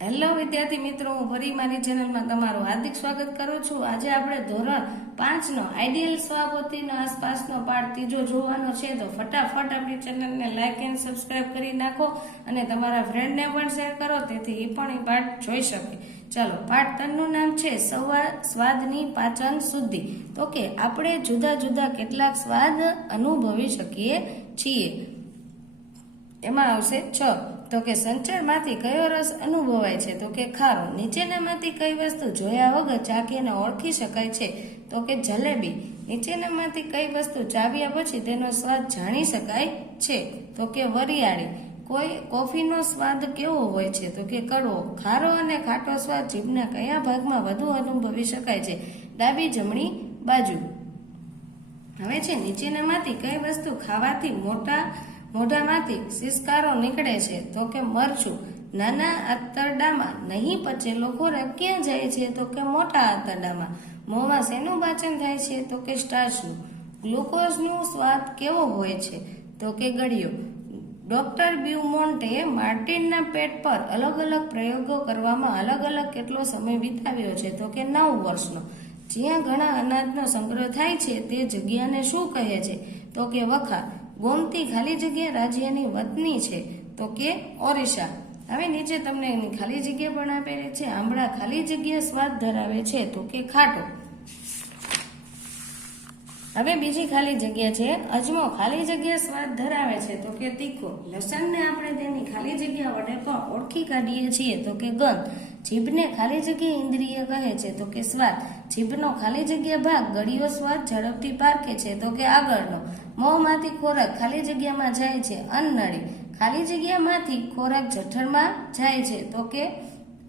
Hello વિદ્યાર્થી મિત્રો, હું ફરી મારી ચેનલમાં તમારું હાર્દિક સ્વાગત કરું છું. આજે આપણે ધોરણ 5 નો આઈડિયલ સ્વાપોતીનો આસપાસનો પાઠ ત્રીજો જોવાનો છે. તો ફટાફટ આપણી ચેનલને લાઈક એન્ડ સબસ્ક્રાઇબ કરી નાખો અને તમારા ફ્રેન્ડને પણ શેર કરો, તેથી એ પણ એ પાઠ જોઈ શકે. ચાલો, પાઠ 3 નું નામ છે સ્વાદની પાચન શુદ્ધિ. તો કે આપણે જુદા જુદા કેટલાક સ્વાદ અનુભવી શકીએ છીએ. એમાં આવશે 6. તો કે સંચારમાંથી કયો રસ અનુભવાય છે? તો કે ખારો. નીચેનામાંથી કઈ વસ્તુ જોયા વગર ચાખીને ઓળખી શકાય છે? તો કે જલેબી. નીચેનામાંથી કઈ વસ્તુ ચાવ્યા પછી તેનો સ્વાદ જાણી શકાય છે? તો કે વરિયાળી. કોફીનો સ્વાદ કેવો હોય છે? તો કે કડવો. ખારો અને ખાટો સ્વાદ જીભના કયા ભાગમાં વધુ અનુભવી શકાય છે? ડાબી જમણી બાજુ. હવે છે, નીચેનામાંથી કઈ વસ્તુ ખાવાથી મોઢામાંથી સિસકારો નીકળે છે? તો કે મરચું. નાના આંતરડામાં નહીં પચેલો ખોરાક ક્યાં જાય છે? તો કે મોટા આંતરડામાં. મોંમાં શેનું પાચન થાય છે? તો કે સ્ટાર્ચનું. ગ્લુકોઝનો સ્વાદ કેવો હોય છે? તો કે ગળ્યો. ડોક્ટર બ્યુમોન્ટે માર્ટિનના પેટ પર અલગ અલગ પ્રયોગો કરવામાં અલગ અલગ કેટલો સમય વિતાવ્યો છે? તો કે 9 વર્ષનો. જ્યાં ઘણા અનાજનો સંગ્રહ થાય છે તે જગ્યાને શું કહે છે? તો કે વખા. ગોમતી ખાલી જગ્યા રાજ્યની વતની છે? તો કે ઓરિસ્સા. હવે નીચે તમને એની ખાલી જગ્યા પણ આપેલી છે. આંબળા ખાલી જગ્યા સ્વાદ ધરાવે છે? તો કે ખાટો. હવે બીજી ખાલી જગ્યા છે, અજમો ખાલી જગ્યા સ્વાદ ધરાવે છે? તો કે તીખો. લસણને આપણે તેની ખાલી જગ્યા વડે પણ ઓળખી કાઢીએ છીએ? તો કે ગંધ. જીભને ખાલી જગ્યા ઇન્દ્રિય કહે છે? તો કે સ્વાદ. જીભનો ખાલી જગ્યા ભાગ ગળ્યો સ્વાદ ઝડપથી પારખે છે? તો કે આગળનો. મોંમાંથી ખોરાક ખાલી જગ્યામાં જાય છે? અન્નનળી. ખાલી જગ્યામાંથી ખોરાક જઠરમાં જાય છે? તો કે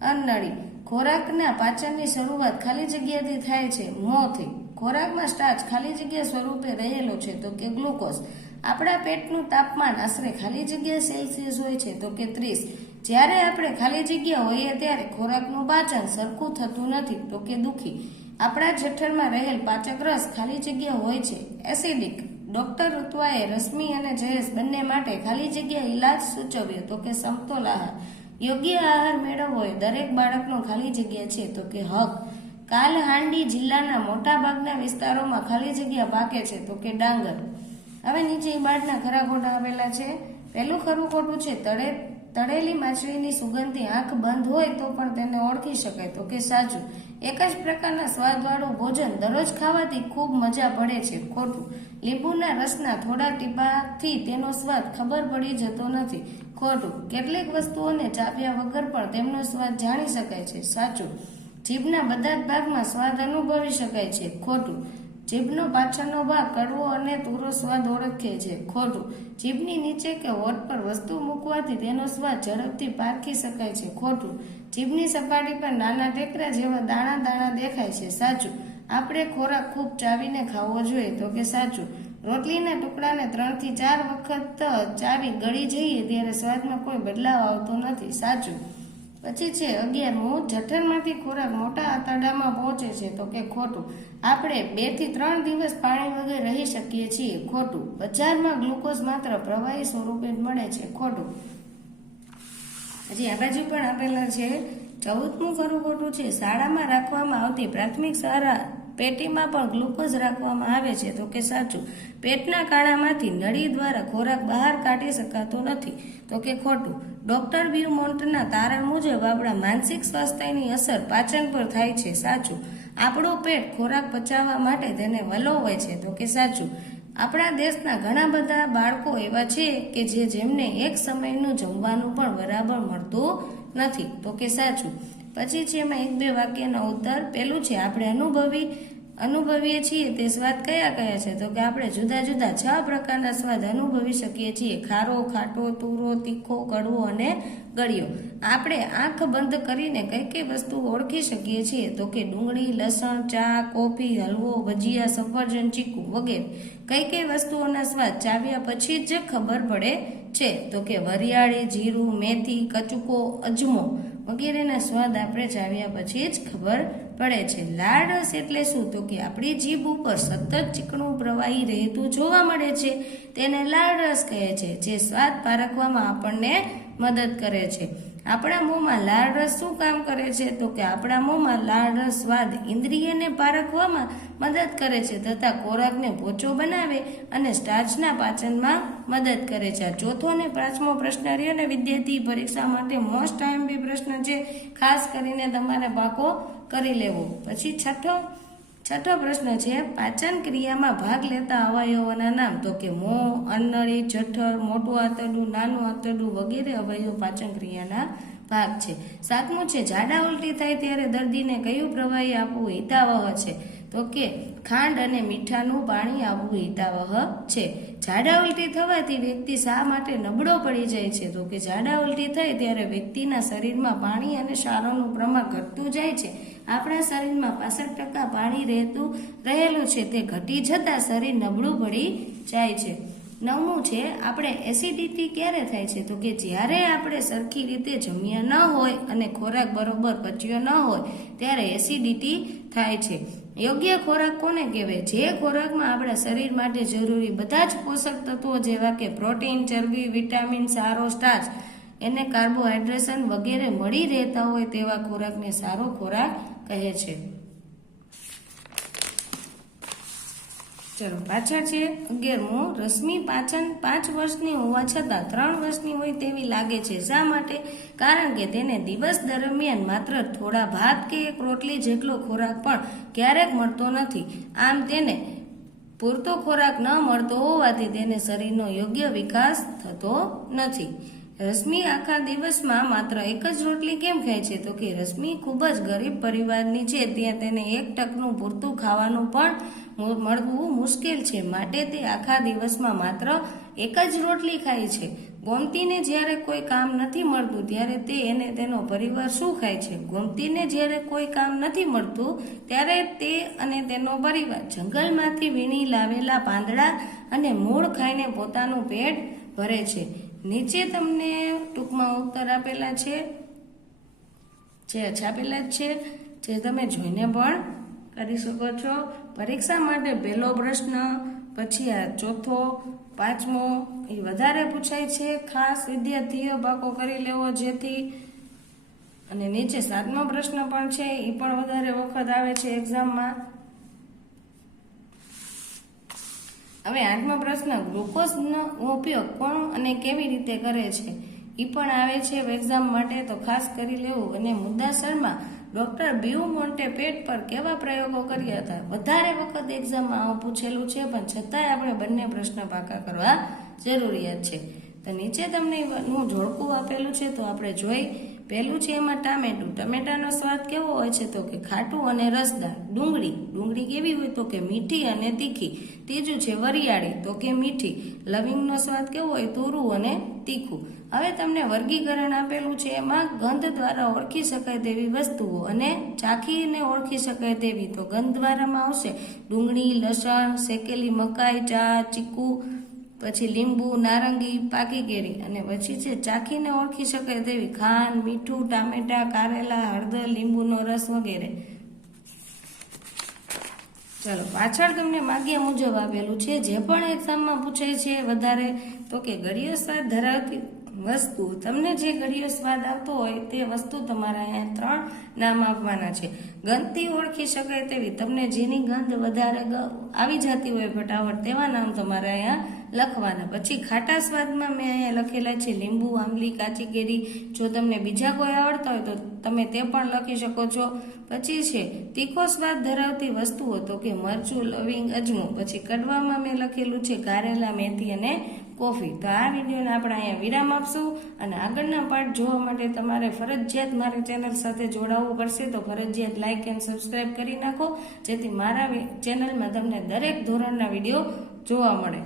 અન્નનળી. ખોરાકના પાચનની શરૂઆત ખાલી જગ્યાથી થાય છે? મોંથી. ખોરાકમાં સ્ટાર્ચ ખાલી જગ્યા સ્વરૂપે રહેલો છે? તો કે ગ્લુકોઝ. આપણા પેટનું તાપમાન આશરે ખાલી જગ્યા સેલ્સિયસ હોય છે? તો કે 30. જ્યારે આપણે ખાલી જગ્યા હોઈએ ત્યારે ખોરાકનું પાચન સરખું થતું નથી? તો કે દુઃખી. આપણા જઠરમાં રહેલ પાચક રસ ખાલી જગ્યા હોય છે? એસિડિક. ડોક્ટર ઋત્વાએ રશ્મિ અને જયેશ બંને માટે ખાલી જગ્યા ઇલાજ સૂચવ્યો? તો કે સમતોલ આહાર. યોગ્ય આહાર મેળવવો એ દરેક બાળકનો ખાલી જગ્યા છે? તો કે હક. કાલહાંડી જિલ્લાના મોટા ભાગના વિસ્તારોમાં ખાલી જગ્યા પાકે છે? તો કે ડાંગર. હવે નીચે બાળના ખરા ખોટા આપેલા છે. પહેલું ખરું ખોટું છે, તળેલી માછલીની સુગંધથી આંખ બંધ હોય તો પણ તેને ઓળખી શકાય? તો કે સાચું. એક જ પ્રકારના સ્વાદવાળું ભોજન દરરોજ ખાવાથી ખૂબ મજા પડે છે? ખોટું. લીંબુના રસના થોડા ટીપાથી તેનો સ્વાદ ખબર પડી જતો નથી? ખોટું. કેટલીક વસ્તુઓને ચાવ્યા વગર પણ તેમનો સ્વાદ જાણી શકાય છે? સાચું. જીભના બધા જ ભાગમાં સ્વાદ અનુભવી શકાય છે? ખોટું. જીભનો પાછળનો ભાગ કડવો અને તુરો સ્વાદ ઓળખે છે? ખોટું. જીભની નીચે કે હોઠ પર વસ્તુ મૂકવાથી તેનો સ્વાદ ઝડપથી પારખી શકાય છે? ખોટું. જીભની સપાટી પર નાના ટેકરા જેવા દાણા દાણા દેખાય છે? સાચું. આપણે ખોરાક ખૂબ ચાવીને ખાવો જોઈએ? તો કે સાચું. રોટલીના ટુકડાને 3 થી 4 વખત ચાવી ગળી જઈએ ત્યારે સ્વાદમાં કોઈ બદલાવ આવતો નથી? સાચું. પછી છે 11મું, જઠરમાંથી ખોરાક મોટા આંતરડામાં પહોંચે છે? તો કે ખોટું. આપણે 2 થી 3 દિવસ પાણી વગર રહી શકીએ છીએ? ખોટું. બજારમાં ગ્લુકોઝ માત્ર પ્રવાહી સ્વરૂપે જ મળે છે? ખોટું. હજી આ બાજુ પણ આપેલા છે. 14મું ખરું ખોટું છે, શાળામાં રાખવામાં આવતી પ્રાથમિક શાળા પેટીમાં પણ ગ્લુકોઝ રાખવામાં આવે છે? તો કે સાચું. પેટના કાણામાંથી નળી દ્વારા ખોરાક બહાર કાઢી શકાતો નથી? તો કે ખોટું. ડોક્ટર બ્યુમોન્ટના તારણ મુજબ આપણા માનસિક સ્વાસ્થ્યની અસર પાચન પર થાય છે? સાચું. આપણું પેટ ખોરાક પચાવવા માટે તેને વલોવે છે? તો કે સાચું. આપણા દેશના ઘણા બધા બાળકો એવા છે કે જેમને એક સમયનું જમવાનું પણ બરાબર મળતું નથી? તો કે સાચું. પછી છે એમાં 1-2 વાક્યના ઉત્તર. પેલું છે, આપણે અનુભવીએ છીએ તે સ્વાદ કયા કયા છે? તો કે આપણે જુદા જુદા 6 પ્રકારના સ્વાદ અનુભવી શકીએ છીએ: ખારો, ખાટો, તુરો, તીખો, કડવો અને ગળ્યો. આપણે આંખ બંધ કરીને કઈ કઈ વસ્તુઓ ઓળખી શકીએ છીએ? તો કે ડુંગળી, લસણ, ચા, કોફી, હલવો, ભજીયા, સફરજન, ચીકુ વગેરે. કઈ કઈ વસ્તુઓના સ્વાદ ચાવ્યા પછી જ ખબર પડે છે? તો કે વરિયાળી, જીરું, મેથી, કચુકો, અજમો વગેરેના સ્વાદ આપણે ચાવ્યા પછી જ ખબર પડે છે. લાળ રસ એટલે શું? તો કે આપણી જીભ ઉપર સતત ચીકણું પ્રવાહી રહેતું જોવા મળે છે, તેને લાળ રસ કહે છે, જે સ્વાદ પારખવામાં આપણને મદદ કરે છે. આપણા મોંમાં લાળ રસ શું કામ કરે છે? તો કે આપણા મોંમાં લાળ રસ સ્વાદ ઇન્દ્રિયને પારખવામાં મદદ કરે છે તથા ખોરાકને પોચો બનાવે અને સ્ટાર્ચના પાચનમાં મદદ કરે છે. ચોથો અને પાંચમો પ્રશ્ન રહ્યો ને વિદ્યાર્થી પરીક્ષા માટે મોસ્ટ ટાઈમ પ્રશ્ન છે, ખાસ કરીને તમારે પાકો કરી લેવો. પછી છઠ્ઠો પ્રશ્ન છે, પાચન ક્રિયામાં ભાગ લેતા અવયવોના નામ. તો કે મોં, અન્નળી, જઠર, મોટું આંતરડું, નાનું આંતરડું વગેરે અવયવ પાચન ક્રિયાના ભાગ છે. સાતમું છે, ઝાડા ઉલટી થાય ત્યારે દર્દીને કયું પ્રવાહી આપવું હિતાવહ છે? તો કે ખાંડ અને મીઠાનું પાણી આપવું હિતાવહ છે. ઝાડા ઉલટી થવાથી વ્યક્તિ શા માટે નબળો પડી જાય છે? તો કે ઝાડા ઉલટી થાય ત્યારે વ્યક્તિના શરીરમાં પાણી અને ક્ષારોનું પ્રમાણ ઘટતું જાય છે. આપણા શરીરમાં 65% પાણી રહેલું છે, તે ઘટી જતાં શરીર નબળું પડી જાય છે. નવમું છે, આપણે એસિડિટી ક્યારે થાય છે? તો કે જ્યારે આપણે સરખી રીતે જમ્યા ન હોય અને ખોરાક બરોબર પચ્યો ન હોય ત્યારે એસિડિટી થાય છે. યોગ્ય ખોરાક કોને કહેવાય? જે ખોરાકમાં આપણા શરીર માટે જરૂરી બધા જ પોષક તત્વો જેવા કે પ્રોટીન, ચરબી, વિટામિન, સારો સ્ટાર્ચ એને કાર્બોહાઈડ્રેશન વગેરે મળી રહેતા હોય તેવા ખોરાકને સારો ખોરાક કહે છે. ચલો પાછળ છે 11મું, રશ્મિ પાચન 5 વર્ષની હોવા છતાં 3 વર્ષની હોય તેવી લાગે છે. શા માટે? કારણ કે તેને દિવસ દરમિયાન માત્ર થોડા ભાત કે એક રોટલી જેટલો ખોરાક પણ ક્યારેક મળતો નથી. આમ તેને પૂરતો ખોરાક ન મળતો હોવાથી તેને શરીરનો યોગ્ય વિકાસ થતો નથી. રશ્મિ આખા દિવસમાં માત્ર એક જ રોટલી કેમ ખાય છે? તો કે રશ્મિ ખૂબ જ ગરીબ પરિવારની છે, ત્યાં તેને 1 ટકનું પૂરતું ખાવાનું પણ મળવું મુશ્કેલ છે, માટે તે આખા દિવસમાં માત્ર એક જ રોટલી ખાય છે. ગોમતીને જ્યારે કોઈ કામ નથી મળતું ત્યારે તે અને તેનો પરિવાર શું ખાય છે? ગોમતીને જ્યારે કોઈ કામ નથી મળતું ત્યારે તે અને તેનો પરિવાર જંગલમાંથી વીણી લાવેલા પાંદડા અને મૂળ ખાઈને પોતાનું પેટ ભરે છે. નીચે તમને ટૂંકમાં ઉત્તર આપેલા છે, જે છાપેલા છે, જે તમે જોઈને પણ કરી શકો છો. પરીક્ષા માટે પહેલો પ્રશ્ન, પછી આ ચોથો, પાંચમો એ વધારે પૂછાય છે. ખાસ વિદ્યાર્થીઓ પાકો કરી લેવો જેથી. અને નીચે 7મો પ્રશ્ન પણ છે, એ પણ વધારે વખત આવે છે એક્ઝામમાં. હવે 8મો પ્રશ્ન, ગ્લુકોઝનો ઉપયોગ કોણ અને કેવી રીતે કરે છે? એ પણ આવે છે એક્ઝામ માટે, તો ખાસ કરી લેવું. અને મુદ્દાસરમાં ડોક્ટર બ્યુમોન્ટે પેટ પર કેવા પ્રયોગો કર્યા હતા? વધારે વખત એક્ઝામમાં આવું પૂછેલું છે, પણ છતાંય આપણે બંને પ્રશ્ન પાકા કરવા જરૂરિયાત છે. તો નીચે તમને નું જોડકું આપેલું છે, તો આપણે જોઈ. પહેલું છે એમાં ટામેટું. ટમેટાનો સ્વાદ કેવો હોય છે? તો કે ખાટું અને રસદાર. ડુંગળી કેવી હોય? તો કે મીઠી અને તીખી. ત્રીજું છે વરિયાળી, તો કે મીઠી. લવિંગનો સ્વાદ કેવો હોય? તુરું અને તીખું. હવે તમને વર્ગીકરણ આપેલું છે, એમાં ગંધ દ્વારા ઓળખી શકાય તેવી વસ્તુઓ અને ચાખીને ઓળખી શકાય તેવી. તો ગંધ દ્વારામાં આવશે ડુંગળી, લસણ, શેકેલી મકાઈ, ચા, ચીકુ, પછી લીંબુ, નારંગી, પાકી કેરી. અને પછી છે ચાખીને ઓળખી શકાય તેવી ખાંડ, મીઠું, ટામેટા, કારેલા, હળદર, લીંબુનો રસ વગેરે. ચાલો પાછળ તમને માગ્યા મુજબ આપેલું છે, જે પણ એક્ઝામમાં પૂછાય છે વધારે. તો કે ગળ્યો સ્વાદ ધરાવતી વસ્તુ, તમને જે ગળ્યો સ્વાદ આવતો હોય તે વસ્તુ તમારે અહીંયા 3 નામ આપવાના છે. ગંધથી ઓળખી શકાય તેવી, તમને જેની ગંધ વધારે આવી જતી હોય ફટાફટ તેવા નામ તમારે અહીંયા લખવાના. પછી ખાટા સ્વાદમાં મેં અહીંયા લખેલા છે લીંબુ, આંબલી, કાચી કેરી. જો તમને બીજા કોઈ આવડતા હોય તો તમે તે પણ લખી શકો છો. પછી છે તીખો સ્વાદ ધરાવતી વસ્તુઓ, તો કે મરચું, લવિંગ, અજમો. પછી કડવામાં મેં લખેલું છે કારેલા, મેથી અને કોફી. તો આ વિડીયોને આપણે અહીંયા વિરામ આપશું, અને આગળના પાર્ટ જોવા માટે તમારે ફરજિયાત મારી ચેનલ સાથે જોડાવવું પડશે. તો ફરજિયાત લાઇક એન્ડ સબસ્ક્રાઈબ કરી નાખો, જેથી મારા ચેનલમાં તમને દરેક ધોરણના વિડીયો જોવા મળે.